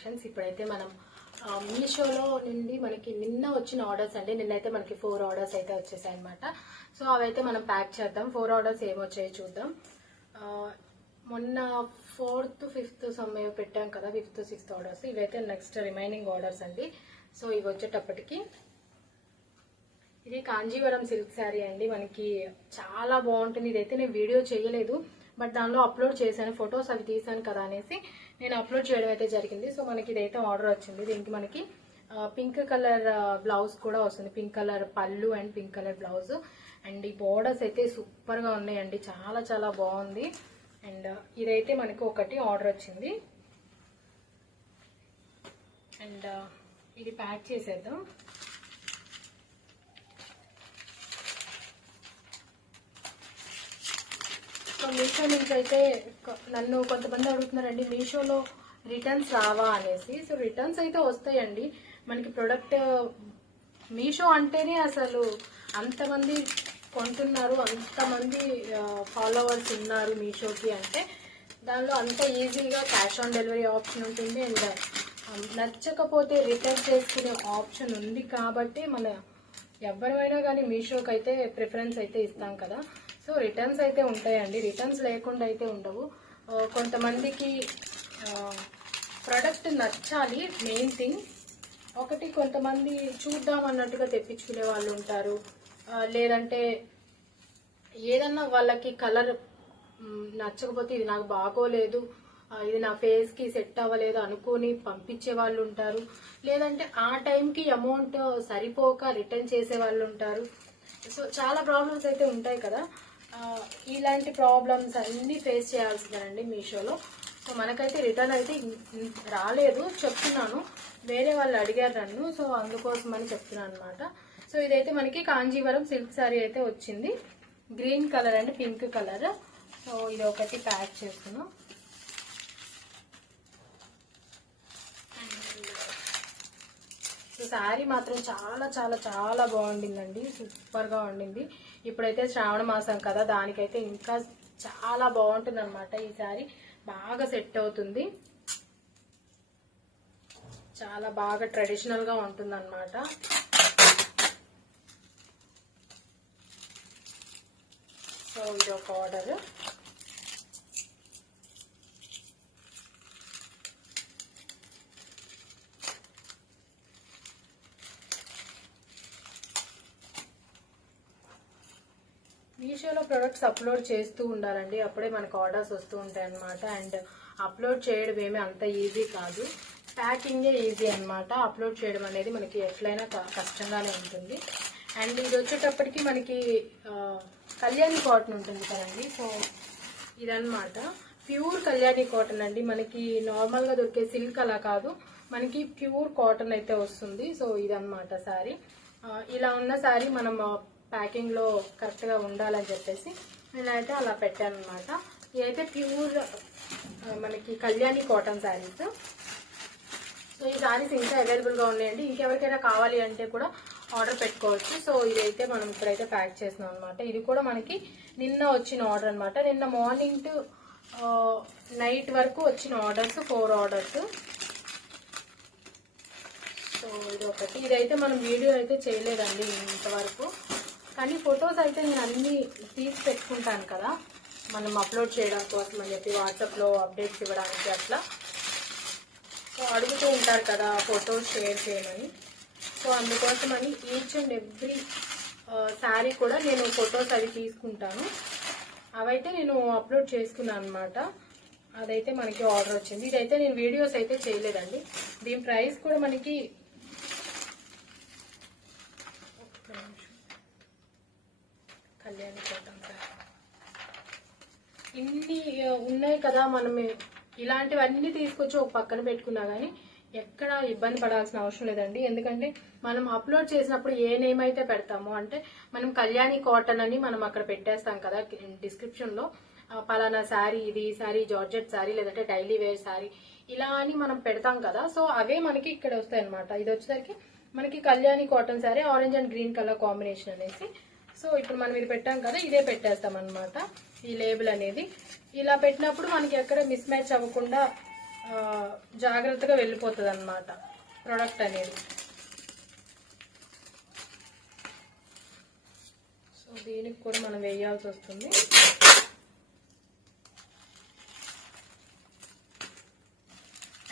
Collections ఇప్పుడైతే మనం మీషోలో నుండి మనకి నిన్న వచ్చిన ఆర్డర్స్ అండి. నిన్నైతే మనకి ఫోర్ ఆర్డర్స్ అయితే వచ్చేసాయి అనమాట సో అవైతే మనం ప్యాక్ చేద్దాం. ఫోర్ ఆర్డర్స్ ఏమొచ్చాయో చూద్దాం. మొన్న ఫోర్త్ ఫిఫ్త్ సమయం పెట్టాం కదా ఫిఫ్త్ సిక్స్త్ ఆర్డర్స్ ఇవైతే నెక్స్ట్ రిమైనింగ్ ఆర్డర్స్ అండి. సో ఇవి వచ్చేటప్పటికి ఇది కాంజీవరం సిల్క్ శారీ అండి. మనకి చాలా బాగుంటుంది. ఇదైతే నేను వీడియో చేయలేదు. బట్ దానిలో అప్లోడ్ చేశాను ఫొటోస్ అవి తీసాను కదా అనేసి నేను అప్లోడ్ చేయడం అయితే జరిగింది. సో మనకి ఇదైతే ఆర్డర్ వచ్చింది. దీనికి మనకి పింక్ కలర్ బ్లౌజ్ కూడా వస్తుంది. పింక్ కలర్ పళ్ళు and pink colour blouse. And ఈ బోర్డర్స్ అయితే సూపర్గా ఉన్నాయండి. చాలా చాలా బాగుంది. అండ్ ఇదైతే మనకి ఒకటి ఆర్డర్ వచ్చింది. అండ్ ఇది ప్యాక్ చేసేద్దాం. మీషో నుంచి అయితే నన్ను కొంతమంది అడుగుతున్నారండి మీషోలో రిటర్న్స్ రావా అనేసి. సో రిటర్న్స్ అయితే వస్తాయండి. మనకి ప్రొడక్ట్ మీషో అంటేనే అసలు అంతమంది కొంటున్నారు అంతమంది ఫాలోవర్స్ ఉన్నారు మీషోకి అంటే దానిలో అంత ఈజీగా క్యాష్ ఆన్ డెలివరీ ఆప్షన్ ఉంటుంది. అండ్ నచ్చకపోతే రిటర్న్ చేసుకునే ఆప్షన్ ఉంది కాబట్టి మన ఎవరిమైనా కానీ మీషోకి అయితే ప్రిఫరెన్స్ అయితే ఇస్తాం కదా. సో రిటర్న్స్ అయితే ఉంటాయండి. రిటర్న్స్ లేకుండా అయితే ఉండవు. కొంతమందికి ప్రొడక్ట్ నచ్చాలి మెయిన్ థింగ్ ఒకటి కొంతమంది చూద్దాం అన్నట్టుగా తెప్పించుకునే వాళ్ళు ఉంటారు. లేదంటే ఏదన్నా వాళ్ళకి కలర్ నచ్చకపోతే ఇది నాకు బాగోలేదు ఇది నా ఫేస్కి సెట్ అవ్వలేదు అనుకుని పంపించే వాళ్ళు ఉంటారు. లేదంటే ఆ టైంకి అమౌంట్ సరిపోక రిటర్న్ చేసే వాళ్ళు ఉంటారు. సో చాలా ప్రాబ్లమ్స్ అయితే ఉంటాయి కదా. ఇలాంటి ప్రాబ్లమ్స్ అన్నీ ఫేస్ చేయాల్సిందేనండి మీషోలో. సో మనకైతే రిటర్న్ అయితే రాలేదు. చెప్తున్నాను. వేరే వాళ్ళు అడిగారు నన్ను. సో అందుకోసం అని చెప్తున్నాను అనమాట సో ఇదైతే మనకి కాంజీవరం సిల్క్ శారీ అయితే వచ్చింది. Green colour and pink colour so ఇది ఒకటి ప్యాక్ చేస్తున్నాం. శారీ మాత్రం చాలా చాలా చాలా బాగుండిందండి. సూపర్గా ఉండింది. ఇప్పుడైతే శ్రావణ మాసం కదా దానికైతే ఇంకా చాలా బాగుంటుంది అనమాట ఈ శారీ. బాగా సెట్ అవుతుంది. చాలా బాగా ట్రెడిషనల్గా ఉంటుంది అనమాట సో ఇది ఒక ఆర్డర్. మీషోలో ప్రొడక్ట్స్ అప్లోడ్ చేస్తూ ఉండాలండి. అప్పుడే మనకు ఆర్డర్స్ వస్తూ ఉంటాయి అనమాట అండ్ అప్లోడ్ చేయడం ఏమీ అంత ఈజీ కాదు. ప్యాకింగే ఈజీ అన్నమాట. అప్లోడ్ చేయడం అనేది మనకి ఎట్లయినా క- కష్టంగానే ఉంటుంది. అండ్ ఇది వచ్చేటప్పటికి మనకి కళ్యాణి కాటన్ ఉంటుంది కదండి. సో ఇదన్నమాట. ప్యూర్ కళ్యాణి కాటన్ అండి. మనకి నార్మల్గా దొరికే సిల్క్ అలా కాదు. మనకి ప్యూర్ కాటన్ అయితే వస్తుంది. సో ఇదన్నమాట శారీ ఇలా ఉన్న శారీ మనం ప్యాకింగ్లో కరెక్ట్గా ఉండాలని చెప్పేసి నేనైతే అలా పెట్టాను అనమాట ఇదైతే ప్యూర్ మనకి కళ్యాణి కాటన్ శారీస్. సో ఈ శారీస్ ఇంకా అవైలబుల్గా ఉన్నాయండి. ఇంకెవరికైనా కావాలి అంటే కూడా ఆర్డర్ పెట్టుకోవచ్చు. సో ఇదైతే మనం ఇప్పుడైతే ప్యాక్ చేస్తున్నాం అనమాట ఇది కూడా మనకి నిన్న వచ్చిన ఆర్డర్ అనమాట నిన్న మార్నింగ్ టు నైట్ వరకు వచ్చిన ఆర్డర్స్ ఫోర్ ఆర్డర్స్. సో ఇది ఒకటి ఇదైతే మనం వీడియో అయితే చేయలేదండి ఇంతవరకు. కానీ ఫొటోస్ అయితే నేను అన్ని తీసి పెట్టుకుంటాను కదా. మనం అప్లోడ్ చేయడం కోసం అని చెప్పి వాట్సాప్లో అప్డేట్స్ ఇవ్వడానికి అట్లా. సో అడుగుతూ ఉంటారు కదా ఫొటోస్ షేర్ చేయమని. సో అందుకోసమని ఈచ్ అండ్ ఎవ్రీ శారీ కూడా నేను ఫొటోస్ అవి తీసుకుంటాను. అవైతే నేను అప్లోడ్ చేసుకున్నాను అనమాట అదైతే మనకి ఆర్డర్ వచ్చింది. ఇదైతే నేను వీడియోస్ అయితే చేయలేదండి. దీని ప్రైస్ కూడా మనకి ఒక్క నిమిషం. కళ్యాణి కోటం సార్ ఇన్ని ఆ, ఉన్నాయి కదా మనం ఇలాంటివన్నీ తీసుకొచ్చి ఒక పక్కన పెట్టుకున్నా కానీ ఎక్కడ ఇబ్బంది పడాల్సిన అవసరం లేదండి. ఎందుకంటే మనం అప్లోడ్ చేసినప్పుడు ఏ నేమ్ అయితే పెడతామో అంటే మనం కళ్యాణి కాటన్ అని మనం అక్కడ పెట్టేస్తాం కదా డిస్క్రిప్షన్లో. పలానా శారీ ఇది శారీ జార్జెట్ శారీ లేదంటే డైలీ వేర్ శారీ ఇలా అని మనం పెడతాం కదా. సో అవే మనకి ఇక్కడ వస్తాయి అనమాట ఇది వచ్చేసరికి మనకి Kalyani cotton sari orange and green colour combination అనేసి సో ఇప్పుడు మనం ఇది పెట్టాం కదా ఇదే పెట్టేస్తాం అనమాట ఈ లేబుల్ అనేది. ఇలా పెట్టినప్పుడు మనకి ఎక్కడ మిస్ మ్యాచ్ అవ్వకుండా జాగ్రత్తగా వెళ్ళిపోతుంది అనమాట ప్రోడక్ట్ అనేది. సో దీనికి కూడా మనం వేయాల్సి వస్తుంది.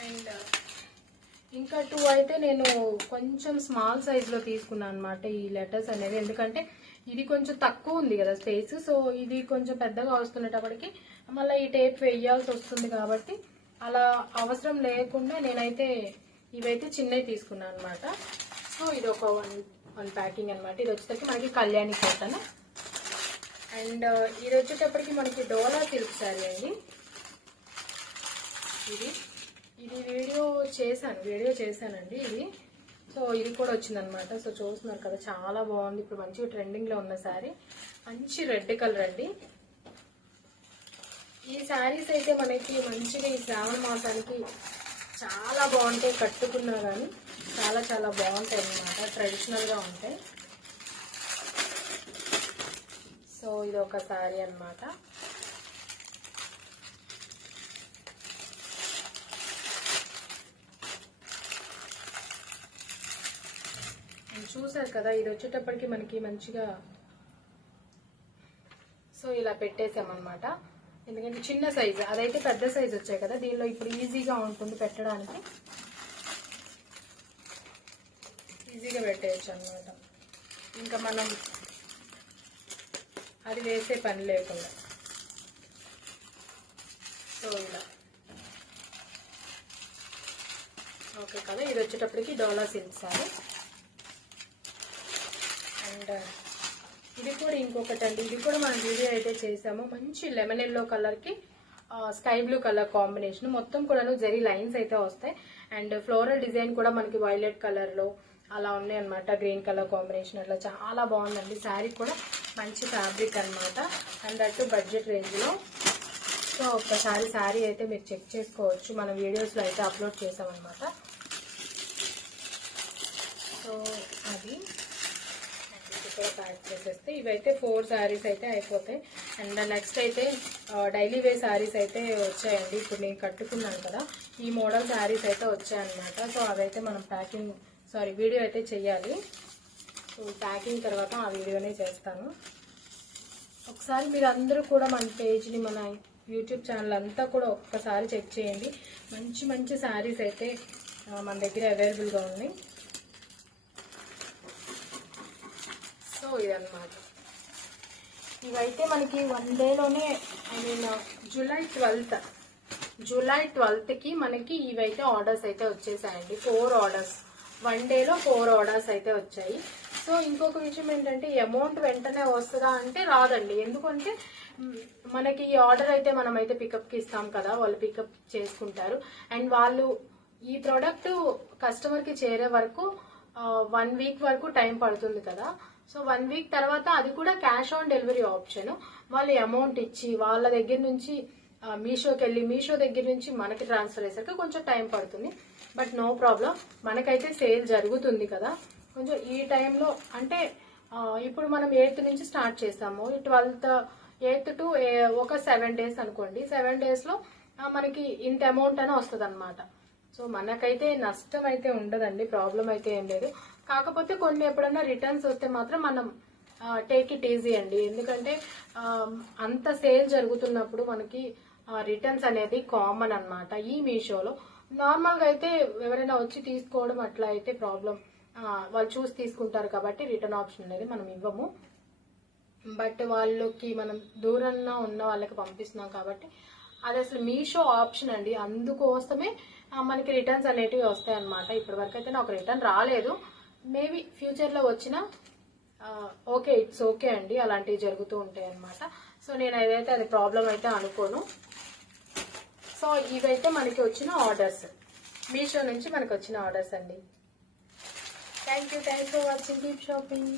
అండ్ ఇంకా టూ అయితే నేను కొంచెం స్మాల్ సైజులో తీసుకున్నాను అనమాట ఈ లెటర్స్ అనేది ఎందుకంటే ఇది కొంచెం తక్కువ ఉంది కదా స్పేస్ సో ఇది కొంచెం పెద్దగా వస్తున్నప్పటికి మళ్ళీ ఈ టేప్ వేయాల్సి వస్తుంది కాబట్టి అలా అవసరం లేకుండా నేనైతే ఇవైతే చిన్నవి తీసుకున్నాను అనమాట సో ఇది ఒక వన్ వన్ ప్యాకింగ్ అనమాట ఇది వచ్చేసరికి మనకి కళ్యాణి కాటన్ అండ్ ఇది వచ్చేటప్పటికి మనకి డోలా సిల్క్ శారీ అండి. ఇది. ఇది వీడియో చేశాను వీడియో చేశానండి ఇది. సో ఇది కూడా వచ్చిందనమాట సో చూస్తున్నారు కదా చాలా బాగుంది. ఇప్పుడు మంచిగా ట్రెండింగ్లో ఉన్న శారీ. మంచి రెడ్ కలర్ అండి. ఈ శారీస్ అయితే మనకి మంచిగా ఈ శ్రావణ మాసానికి చాలా బాగుంటాయి కట్టుకున్నా కానీ చాలా చాలా బాగుంటాయి అన్నమాట. ట్రెడిషనల్గా ఉంటాయి. సో ఇది ఒక శారీ అన్నమాట. చూసారు కదా ఇది వచ్చేటప్పటికి మనకి మంచిగా సో ఇలా పెట్టేసామన్నమాట ఎందుకంటే చిన్న సైజు అదైతే పెద్ద సైజు వచ్చాయి కదా దీనిలో ఇప్పుడు ఈజీగా ఉంటుంది పెట్టడానికి. ఈజీగా పెట్టేయచ్చు అనమాట ఇంకా మనం అది వేసే పని లేకుండా. సో ఇలా. ఓకే కదా ఇది వచ్చేటప్పటికి డోలా సిల్క్ సారీ. అనమాట ఇది కూడా ఇంకొకటి అండి. ఇది కూడా మనం వీడియో అయితే చేసాము. మంచి లెమన్ ఎల్లో కలర్కి స్కై బ్లూ కలర్ కాంబినేషన్. మొత్తం కూడాను జరీ లైన్స్ అయితే వస్తాయి. అండ్ ఫ్లోరల్ డిజైన్ కూడా మనకి వైలెట్ కలర్లో అలా ఉన్నాయి అనమాట గ్రీన్ కలర్ కాంబినేషన్ అట్లా చాలా బాగుందండి. శారీ కూడా మంచి ఫ్యాబ్రిక్ అనమాట అండ్ అటు బడ్జెట్ రేంజ్లో సో ఒక్కసారి శారీ అయితే మీరు చెక్ చేసుకోవచ్చు. మన వీడియోస్లో అయితే అప్లోడ్ చేసామన్నమాట. సో అది. కూడా ప్యాక్ చేసేస్తే ఇవైతే ఫోర్ శారీస్ అయితే అయిపోతాయి. అండ్ నెక్స్ట్ అయితే డైలీ వేర్ శారీస్ అయితే వచ్చాయండి. ఇప్పుడు నేను కట్టుకున్నాను కదా ఈ మోడల్ శారీస్ అయితే వచ్చాయన్నమాట. సో అవైతే మనం ప్యాకింగ్ సారీ వీడియో అయితే చెయ్యాలి. సో ప్యాకింగ్ తర్వాత ఆ వీడియోనే చేస్తాను. ఒకసారి మీరు అందరూ కూడా మన పేజ్ని మన యూట్యూబ్ ఛానల్ అంతా కూడా ఒక్కసారి చెక్ చేయండి. మంచి మంచి శారీస్ అయితే మన దగ్గర అవైలబుల్గా ఉన్నాయి. సో ఇదన్నమాట ఇవైతే మనకి one డేలోనే I mean July twelfth. July ట్వెల్త్కి మనకి ఇవైతే ఆర్డర్స్ అయితే వచ్చేసాయండి. Four orders. వన్ డేలో ఫోర్ ఆర్డర్స్ అయితే వచ్చాయి. సో ఇంకొక విషయం ఏంటంటే అమౌంట్ వెంటనే వస్తుందా అంటే రాదండి. ఎందుకంటే మనకి ఈ ఆర్డర్ అయితే మనం అయితే పికప్కి ఇస్తాం కదా వాళ్ళు పికప్ చేసుకుంటారు. అండ్ వాళ్ళు ఈ ప్రోడక్ట్ కస్టమర్కి చేరే వరకు వన్ వీక్ వరకు టైం పడుతుంది కదా. సో వన్ వీక్ తర్వాత అది కూడా క్యాష్ ఆన్ డెలివరీ ఆప్షన్ వాళ్ళు అమౌంట్ ఇచ్చి వాళ్ళ దగ్గర నుంచి మీషోకి వెళ్ళి మీషో దగ్గర నుంచి మనకి ట్రాన్స్ఫర్ అయ్యేసరికి కొంచెం టైం పడుతుంది. బట్ నో ప్రాబ్లం మనకైతే సేల్ జరుగుతుంది కదా. కొంచెం ఈ టైంలో అంటే ఇప్పుడు మనం ఎయిత్ నుంచి స్టార్ట్ చేసాము ఈ ట్వెల్త్ ఎయిత్ టు ఒక సెవెన్ డేస్ అనుకోండి. సెవెన్ డేస్లో మనకి ఇంత అమౌంట్ అని వస్తుంది అనమాట సో మనకైతే నష్టం అయితే ఉండదండి ప్రాబ్లం అయితే ఏం లేదు. కాకపోతే కొన్ని ఎప్పుడన్నా రిటర్న్స్ వస్తే మాత్రం మనం టేక్ ఇట్ ఈజీ అండి. ఎందుకంటే అంత సేల్ జరుగుతున్నప్పుడు మనకి రిటర్న్స్ అనేది కామన్ అన్నమాట ఈ మీషోలో. నార్మల్గా అయితే ఎవరైనా వచ్చి తీసుకోవడం అట్లా అయితే ప్రాబ్లం వాళ్ళు చూసి తీసుకుంటారు కాబట్టి రిటర్న్ ఆప్షన్ అనేది మనం ఇవ్వము. బట్ వాళ్ళకి మనం దూరంలో ఉన్న వాళ్ళకి పంపిస్తున్నాం కాబట్టి అది అసలు మీషో ఆప్షన్ అండి. అందుకోసమే మనకి రిటర్న్స్ అనేటివి వస్తాయి అనమాట ఇప్పటి వరకు అయితే నాకు రిటర్న్ రాలేదు. మేబీ ఫ్యూచర్లో వచ్చిన ఓకే ఇట్స్ ఓకే అండి. అలాంటివి జరుగుతూ ఉంటాయి అనమాట సో నేను ఏదైతే అది ప్రాబ్లం అయితే అనుకోను. సో ఇవైతే మనకి వచ్చిన ఆర్డర్స్ మీషో నుంచి మనకు వచ్చిన ఆర్డర్స్ అండి. Thank you thanks for watching keep shopping